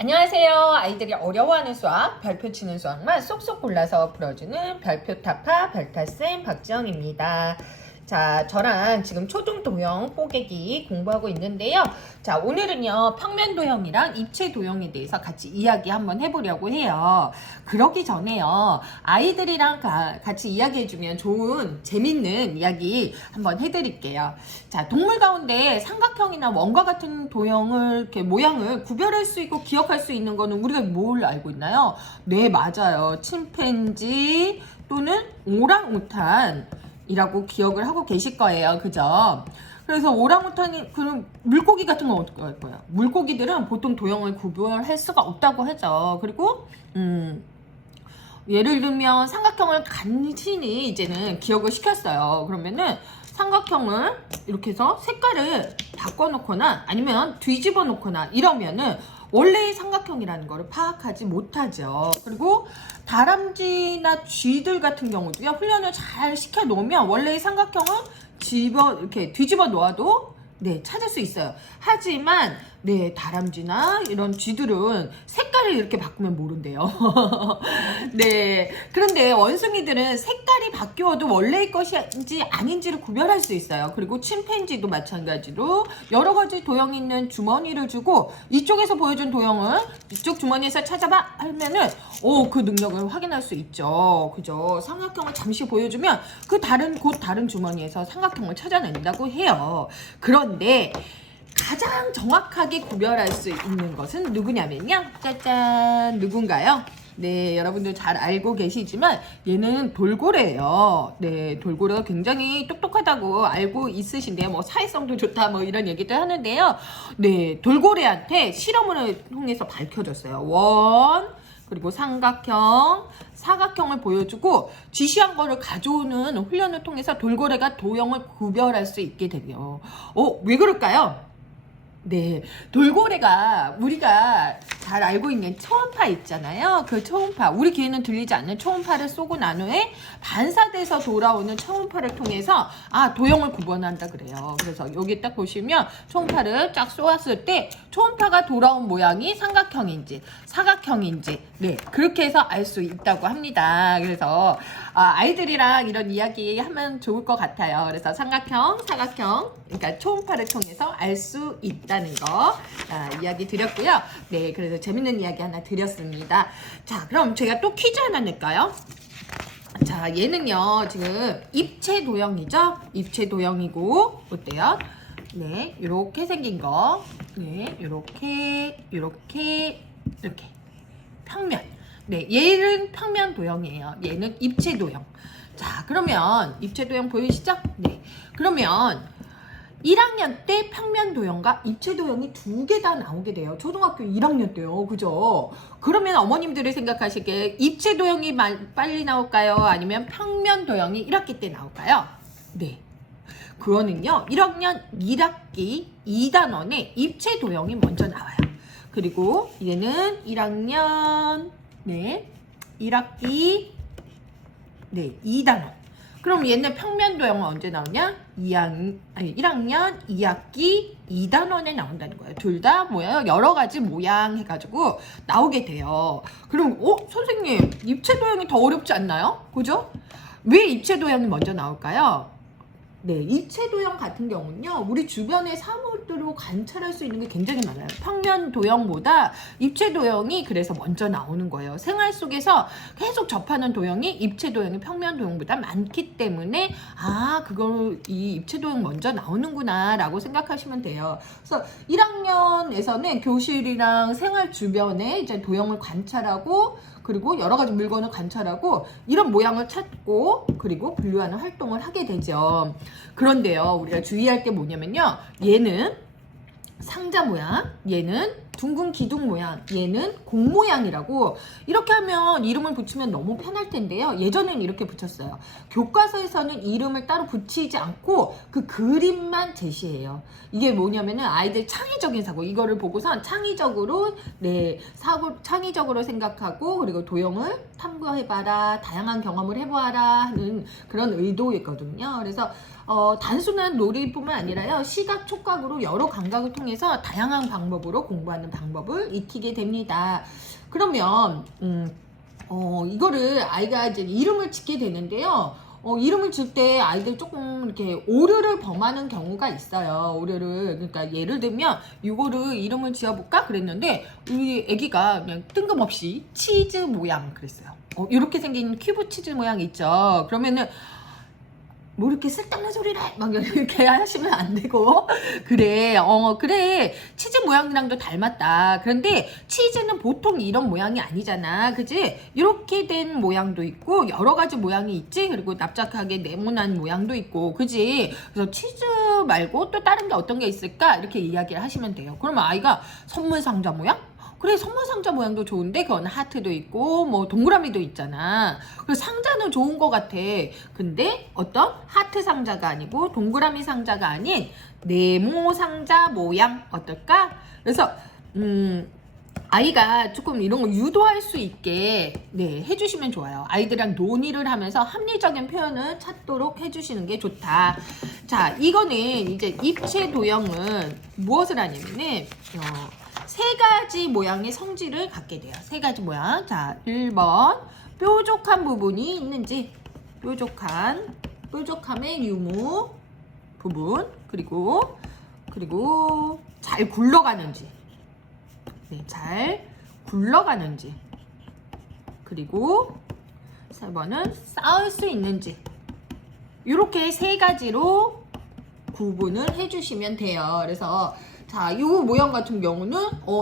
안녕하세요. 아이들이 어려워하는 수학, 별표 치는 수학만 쏙쏙 골라서 풀어주는 별표 타파 별타쌤 박지영입니다. 자, 저랑 지금 초중 도형 뽀개기 공부하고 있는데요. 자, 오늘은요, 평면 도형이랑 입체 도형에 대해서 같이 이야기 한번 해보려고 해요. 그러기 전에요, 아이들이랑 같이 이야기해주면 좋은, 재밌는 이야기 한번 해드릴게요. 자, 동물 가운데 삼각형이나 원과 같은 도형을, 이렇게 모양을 구별할 수 있고 기억할 수 있는 거는 우리가 뭘 알고 있나요? 네, 맞아요. 침팬지 또는 오랑우탄. 이라고 기억을 하고 계실 거예요. 그죠? 그래서 오랑우탄이, 그럼 물고기 같은 건 어떻게 할 거예요? 물고기들은 보통 도형을 구별할 수가 없다고 하죠. 그리고, 예를 들면 삼각형을 간신히 이제는 기억을 시켰어요. 그러면은 삼각형을 이렇게 해서 색깔을 바꿔놓거나 아니면 뒤집어 놓거나 이러면은 원래의 삼각형이라는 거를 파악하지 못하죠. 그리고 다람쥐나 쥐들 같은 경우도요, 훈련을 잘 시켜 놓으면 원래의 삼각형은 이렇게 뒤집어 놓아도 네, 찾을 수 있어요. 하지만 네, 다람쥐나 이런 쥐들은 색깔을 이렇게 바꾸면 모른대요. 네, 그런데 원숭이들은 색깔이 바뀌어도 원래의 것인지 아닌지를 구별할 수 있어요. 그리고 침팬지도 마찬가지로 여러 가지 도형이 있는 주머니를 주고 이쪽에서 보여준 도형을 이쪽 주머니에서 찾아봐 하면은 그 능력을 확인할 수 있죠. 그죠? 삼각형을 잠시 보여주면 곧 다른 주머니에서 삼각형을 찾아낸다고 해요. 그런데 가장 정확하게 구별할 수 있는 것은 누구냐면요. 짜잔, 누군가요? 네, 여러분들 잘 알고 계시지만 얘는 돌고래예요. 네, 돌고래가 굉장히 똑똑하다고 알고 있으신데요. 뭐 사회성도 좋다 뭐 이런 얘기도 하는데요. 네, 돌고래한테 실험을 통해서 밝혀졌어요. 그리고 삼각형, 사각형을 보여주고 지시한 거를 가져오는 훈련을 통해서 돌고래가 도형을 구별할 수 있게 돼요. 왜 그럴까요? 네, 돌고래가 우리가 잘 알고 있는 초음파 있잖아요. 그 초음파, 우리 귀에는 들리지 않는 초음파를 쏘고 난 후에 반사돼서 돌아오는 초음파를 통해서 도형을 구분한다 그래요. 그래서 여기 딱 보시면 초음파를 쫙 쏘았을 때 초음파가 돌아온 모양이 삼각형인지 사각형인지 네, 그렇게 해서 알 수 있다고 합니다. 그래서 아이들이랑 이런 이야기 하면 좋을 것 같아요. 그래서 삼각형, 사각형, 그러니까 초음파를 통해서 알 수 있다는 거 이야기 드렸고요. 네, 그래서 재밌는 이야기 하나 드렸습니다. 자, 그럼 제가 또 퀴즈 하나 낼까요? 자, 얘는요, 지금 입체 도형이죠? 입체 도형이고, 어때요? 네, 이렇게 생긴 거. 네, 이렇게. 평면. 네, 얘는 평면 도형이에요. 얘는 입체 도형. 자, 그러면 입체 도형 보이시죠? 네. 그러면 1학년 때 평면 도형과 입체 도형이 두 개 다 나오게 돼요. 초등학교 1학년 때요. 그죠? 그러면 어머님들이 생각하시기에 입체 도형이 빨리 나올까요? 아니면 평면 도형이 1학기 때 나올까요? 네. 그거는요, 1학년 1학기 2단원에 입체 도형이 먼저 나와요. 그리고 얘는 1학년, 네, 1학기, 네, 2단원. 그럼 얘네 평면 도형은 언제 나오냐? 1학년 2학기 2단원에 나온다는 거예요. 둘 다 뭐예요? 여러 가지 모양 해가지고 나오게 돼요. 그럼 선생님, 입체 도형이 더 어렵지 않나요? 그죠? 왜 입체 도형이 먼저 나올까요? 네, 입체 도형 같은 경우는요, 우리 주변의 사물들로 관찰할 수 있는 게 굉장히 많아요. 평면 도형보다 입체 도형이 그래서 먼저 나오는 거예요. 생활 속에서 계속 접하는 도형이 입체 도형이 평면 도형보다 많기 때문에 이 입체 도형 먼저 나오는구나 라고 생각하시면 돼요. 그래서 1학년에서는 교실이랑 생활 주변에 이제 도형을 관찰하고 그리고 여러 가지 물건을 관찰하고 이런 모양을 찾고 그리고 분류하는 활동을 하게 되죠. 그런데요, 우리가 주의할 게 뭐냐면요, 얘는 상자 모양, 얘는 둥근 기둥 모양, 얘는 공 모양이라고 이렇게 하면 이름을 붙이면 너무 편할 텐데요. 예전에는 이렇게 붙였어요. 교과서에서는 이름을 따로 붙이지 않고 그 그림만 제시해요. 이게 뭐냐면은 아이들 창의적인 사고, 이거를 보고선 창의적으로 창의적으로 생각하고 그리고 도형을 탐구해봐라, 다양한 경험을 해보아라 하는 그런 의도였거든요. 그래서 단순한 놀이뿐만 아니라요, 시각, 촉각으로 여러 감각을 통해서 다양한 방법으로 공부하는 방법을 익히게 됩니다. 그러면 이거를 아이가 이제 이름을 짓게 되는데요. 이름을 질 때 아이들 조금 이렇게 오류를 범하는 경우가 있어요. 오류를. 그러니까 예를 들면 이거를 이름을 지어볼까 그랬는데 우리 애기가 그냥 뜬금없이 치즈 모양 그랬어요. 이렇게 생긴 큐브 치즈 모양 있죠. 그러면은 뭐 이렇게 쓸데없는 소리를 해! 막 이렇게 하시면 안 되고, 그래, 그래, 치즈 모양이랑도 닮았다. 그런데 치즈는 보통 이런 모양이 아니잖아. 그지? 이렇게 된 모양도 있고, 여러 가지 모양이 있지? 그리고 납작하게 네모난 모양도 있고, 그지? 그래서 치즈 말고 또 다른 게 어떤 게 있을까? 이렇게 이야기를 하시면 돼요. 그러면 아이가 선물 상자 모양? 그래, 선물 상자 모양도 좋은데 그건 하트도 있고 뭐 동그라미도 있잖아. 그래서 상자는 좋은 것 같아. 근데 어떤 하트 상자가 아니고 동그라미 상자가 아닌 네모 상자 모양 어떨까? 그래서 아이가 조금 이런 거 유도할 수 있게 해주시면 좋아요. 아이들이랑 논의를 하면서 합리적인 표현을 찾도록 해주시는 게 좋다. 자, 이거는 이제 입체 도형은 무엇을 하냐면은 세 가지 모양의 성질을 갖게 돼요. 세 가지 모양. 자, 1번 뾰족한 부분이 있는지, 뾰족함의 유무 부분, 그리고 잘 굴러가는지, 잘 굴러가는지, 그리고 3번은 쌓을 수 있는지. 이렇게 세 가지로 구분을 해주시면 돼요. 그래서 자, 이 모양 같은 경우는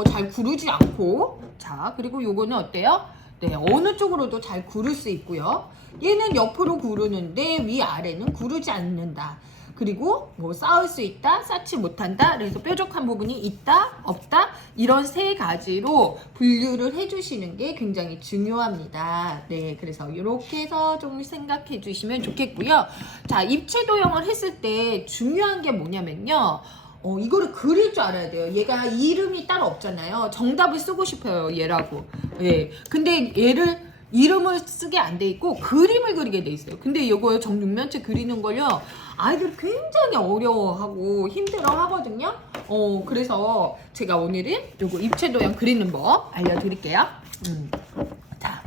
잘 구르지 않고, 자, 그리고 요거는 어때요? 네, 어느 쪽으로도 잘 구를 수 있고요. 얘는 옆으로 구르는데 위아래는 구르지 않는다. 그리고 뭐 쌓을 수 있다, 쌓지 못한다. 그래서 뾰족한 부분이 있다, 없다. 이런 세 가지로 분류를 해주시는 게 굉장히 중요합니다. 네, 그래서 이렇게 해서 좀 생각해 주시면 좋겠고요. 자, 입체 도형을 했을 때 중요한 게 뭐냐면요. 이거를 그릴 줄 알아야 돼요. 얘가 이름이 따로 없잖아요. 정답을 쓰고 싶어요, 얘라고. 예. 근데 얘를 이름을 쓰게 안 돼 있고 그림을 그리게 돼 있어요. 근데 이거 정육면체 그리는 걸요, 아이들이 굉장히 어려워하고 힘들어 하거든요. 그래서 제가 오늘은 요거 입체 도형 그리는 법 알려드릴게요. 자,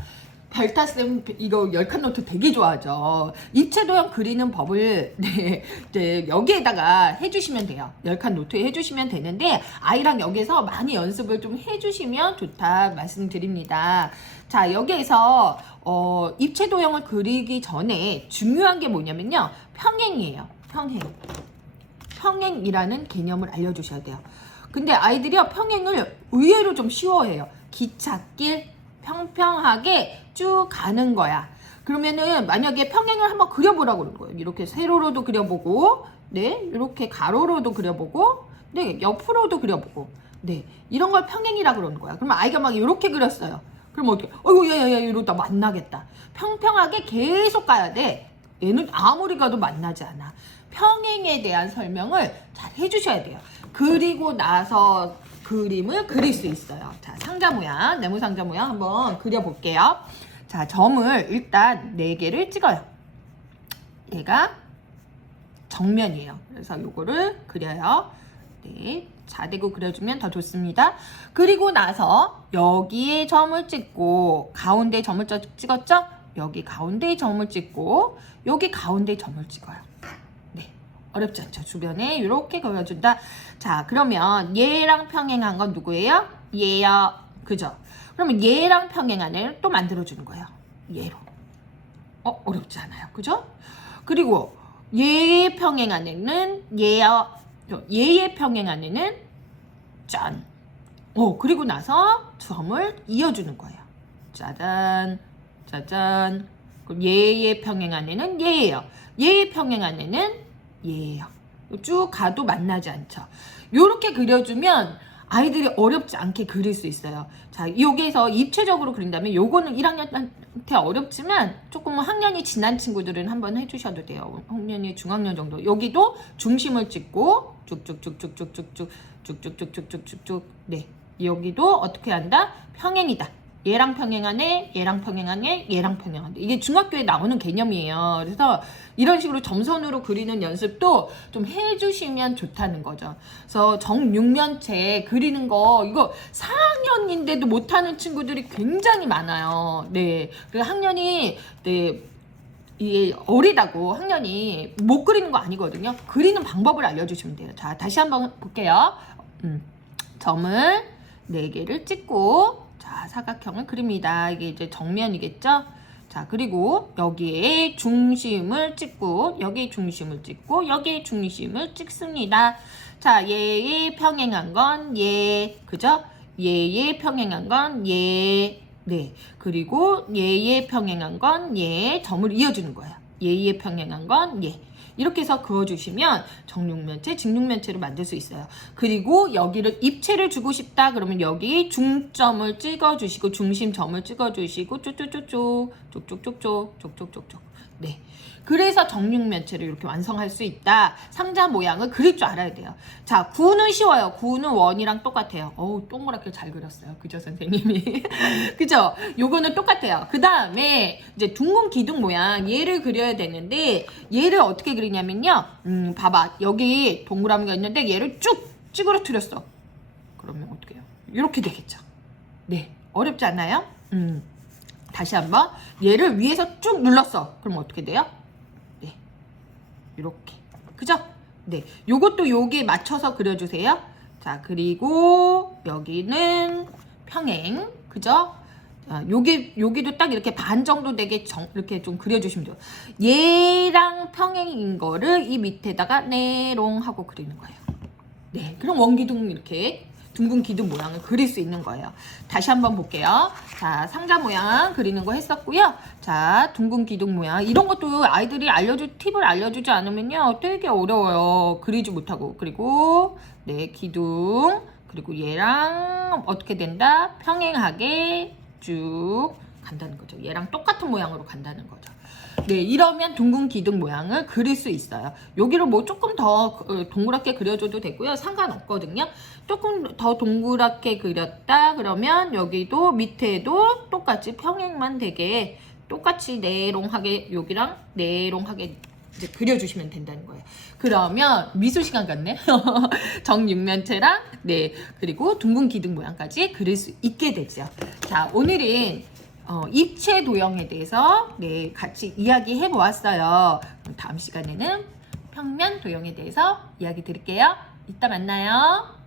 별타쌤 이거 10칸 노트 되게 좋아하죠. 입체 도형 그리는 법을 이제 여기에다가 해주시면 돼요. 10칸 노트에 해주시면 되는데 아이랑 여기서 많이 연습을 좀 해주시면 좋다 말씀드립니다. 자, 여기에서 입체 도형을 그리기 전에 중요한 게 뭐냐면요, 평행이에요. 평행이라는 개념을 알려주셔야 돼요. 근데 아이들이요, 평행을 의외로 좀 쉬워해요. 기찻길 평평하게 쭉 가는 거야. 그러면은 만약에 평행을 한번 그려보라고 그러는 거예요. 이렇게 세로로도 그려보고, 이렇게 가로로도 그려보고, 옆으로도 그려보고, 이런 걸 평행이라고 그러는 거야. 그러면 아이가 막 이렇게 그렸어요. 그럼 어떻게? 어이구, 야, 이러다 만나겠다. 평평하게 계속 가야 돼. 얘는 아무리 가도 만나지 않아. 평행에 대한 설명을 잘 해주셔야 돼요. 그리고 나서 그림을 그릴 수 있어요. 자, 상자 모양, 네모 상자 모양 한번 그려볼게요. 자, 점을 일단 4개를 찍어요. 얘가 정면이에요. 그래서 요거를 그려요. 자대고 그려주면 더 좋습니다. 그리고 나서 여기에 점을 찍고, 가운데 점을 찍었죠? 여기 가운데 점을 찍고, 여기 가운데 점을 찍어요. 어렵지 않죠? 주변에 이렇게 그려준다. 자, 그러면 얘랑 평행한 건 누구예요? 얘요. 그죠? 그러면 얘랑 평행한 애를 또 만들어주는 거예요. 얘로. 어렵지 않아요. 그죠? 그리고 얘의 평행한 애는 얘요. 얘의 평행한 애는 짠. 그리고 나서 점을 이어주는 거예요. 짜잔, 짜잔. 그럼 얘의 평행한 애는 얘예요. 얘의 평행한 애는 얘예요. 쭉 가도 만나지 않죠. 요렇게 그려주면 아이들이 어렵지 않게 그릴 수 있어요. 자, 여기에서 입체적으로 그린다면 요거는 1학년한테 어렵지만 조금 학년이 지난 친구들은 한번 해주셔도 돼요. 학년이 중학년 정도. 여기도 중심을 찍고 쭉쭉쭉쭉쭉쭉쭉 쭉쭉쭉쭉쭉쭉. 여기도 어떻게 한다? 평행이다. 얘랑 평행하네, 얘랑 평행하네, 얘랑 평행하네. 이게 중학교에 나오는 개념이에요. 그래서 이런 식으로 점선으로 그리는 연습도 좀 해주시면 좋다는 거죠. 그래서 정육면체 그리는 거 이거 4학년인데도 못하는 친구들이 굉장히 많아요. 네, 그 학년이 네. 이게 어리다고 학년이 못 그리는 거 아니거든요. 그리는 방법을 알려주시면 돼요. 자, 다시 한번 볼게요. 점을 4개를 찍고 자, 사각형을 그립니다. 이게 이제 정면이겠죠? 자, 그리고 여기에 중심을 찍고 여기에 중심을 찍고 여기에 중심을 찍습니다. 자, 얘의 평행한 건 얘, 그죠? 얘의 평행한 건 얘. 네, 그리고 얘의 평행한 건 얘, 점을 이어주는 거예요. 얘의 평행한 건 얘. 이렇게 해서 그어주시면 정육면체, 직육면체를 만들 수 있어요. 그리고 여기를 입체를 주고 싶다 그러면 여기 중점을 찍어주시고 중심점을 찍어주시고 쭉쭉쭉쭉 쭉쭉쭉쭉 쭉쭉쭉쭉. 네. 그래서 정육면체를 이렇게 완성할 수 있다. 상자 모양을 그릴 줄 알아야 돼요. 자, 9는 쉬워요. 9는 원이랑 똑같아요. 어우, 동그랗게 잘 그렸어요. 그죠, 선생님이? 그죠? 요거는 똑같아요. 그 다음에 이제 둥근 기둥 모양 얘를 그려야 되는데 얘를 어떻게 그리냐면요. 봐봐. 여기 동그라미가 있는데 얘를 쭉 찌그러뜨렸어. 그러면 어떻게 해요? 이렇게 되겠죠. 네. 어렵지 않나요? 다시 한번 얘를 위에서 쭉 눌렀어. 그럼 어떻게 돼요? 네, 이렇게 그죠? 네, 요것도 요게 맞춰서 그려주세요. 자, 그리고 여기는 평행, 그죠? 자, 여기도 딱 이렇게 반 정도 되게 이렇게 좀 그려주시면 돼요. 얘랑 평행인 거를 이 밑에다가 네롱 하고 그리는 거예요. 네, 그럼 원기둥 이렇게 둥근 기둥 모양을 그릴 수 있는 거예요. 다시 한번 볼게요. 자, 상자 모양 그리는 거 했었고요. 자, 둥근 기둥 모양 이런 것도 아이들이 팁을 알려주지 않으면요 되게 어려워요. 그리지 못하고. 그리고 네, 기둥 그리고 얘랑 어떻게 된다? 평행하게 쭉 간다는 거죠. 얘랑 똑같은 모양으로 간다는 거죠. 네, 이러면 둥근 기둥 모양을 그릴 수 있어요. 여기를 뭐 조금 더 동그랗게 그려줘도 되고요. 상관없거든요. 조금 더 동그랗게 그렸다 그러면 여기도 밑에도 똑같이 평행만 되게 똑같이 네롱하게 여기랑 네롱하게 이제 그려주시면 된다는 거예요. 그러면 미술 시간 같네. 정육면체랑 네, 그리고 둥근 기둥 모양까지 그릴 수 있게 되죠. 자, 오늘은 입체 도형에 대해서 네, 같이 이야기해 보았어요. 다음 시간에는 평면 도형에 대해서 이야기 드릴게요. 이따 만나요.